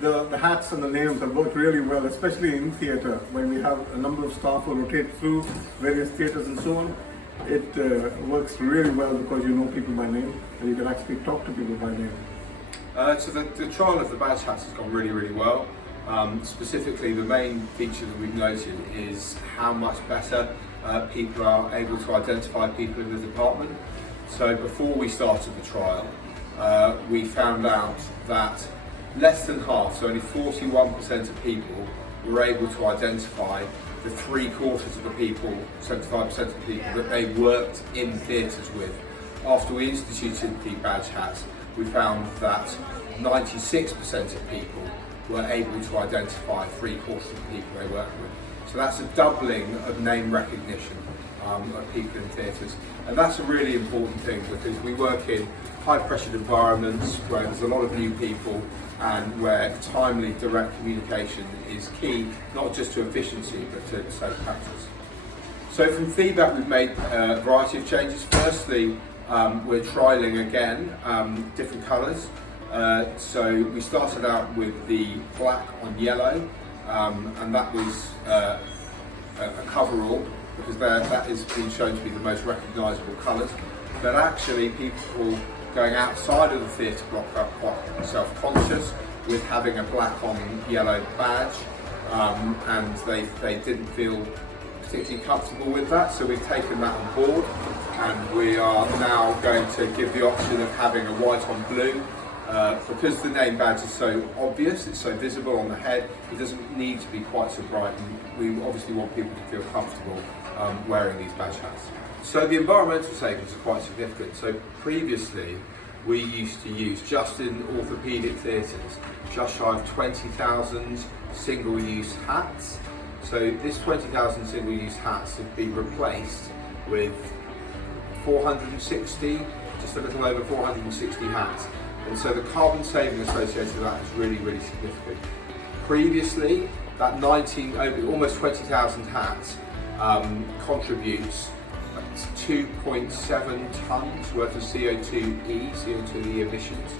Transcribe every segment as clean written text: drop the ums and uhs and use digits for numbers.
the hats and the names have worked really well, especially in theatre, when we have a number of staff who rotate through various theatres and so on. It works really well because you know people by name and you can actually talk to people by name. So the trial of the badge hats has gone really, really well. Specifically, the main feature that we've noted is how much better people are able to identify people in the department. So before we started the trial, we found out that less than half, so only 41% of people were able to identify the 3/4 of the people, 75% of the people that they worked in theatres with. After we instituted the badge hats, we found that 96% of people were able to identify 3/4 of the people they worked with. So that's a doubling of name recognition of people in theatres. And that's a really important thing because we work in high pressured environments where there's a lot of new people and where timely direct communication is key, not just to efficiency but to safe practice. So from feedback we've made a variety of changes. Firstly, we're trialling again different colours. So we started out with the black on yellow and that was a coverall because that has been shown to be the most recognisable colours. But actually people going outside of the theatre block are quite self-conscious with having a black on yellow badge and they didn't feel particularly comfortable with that, so we've taken that on board and we are now going to give the option of having a white on blue. Because the name badge is so obvious, it's so visible on the head, it doesn't need to be quite so bright, and we obviously want people to feel comfortable wearing these badge hats. So the environmental savings are quite significant. So previously we used to use, just in orthopaedic theatres, just shy of 20,000 single-use hats. So this 20,000 single-use hats have been replaced with 460, just a little over 460 hats. And so the carbon saving associated with that is really, really significant. Previously, that almost 20,000 hats contributes 2.7 tonnes worth of CO2e emissions,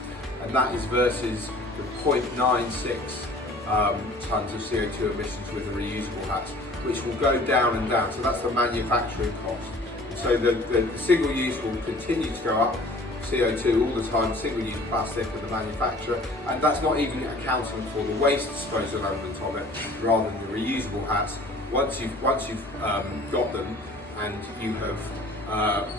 and that is versus the 0.96 tonnes of CO2 emissions with the reusable hats, which will go down and down. So that's the manufacturing cost. So the single use will continue to go up, CO2 all the time, single-use plastic and the manufacturer, and that's not even accounting for the waste disposal element of it, rather than the reusable hats. Once you've got them and you have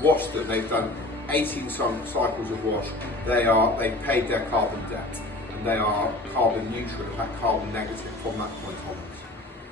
washed them, they've done 18 cycles of wash, they've paid their carbon debt and they are carbon neutral, in fact carbon negative from that point onwards.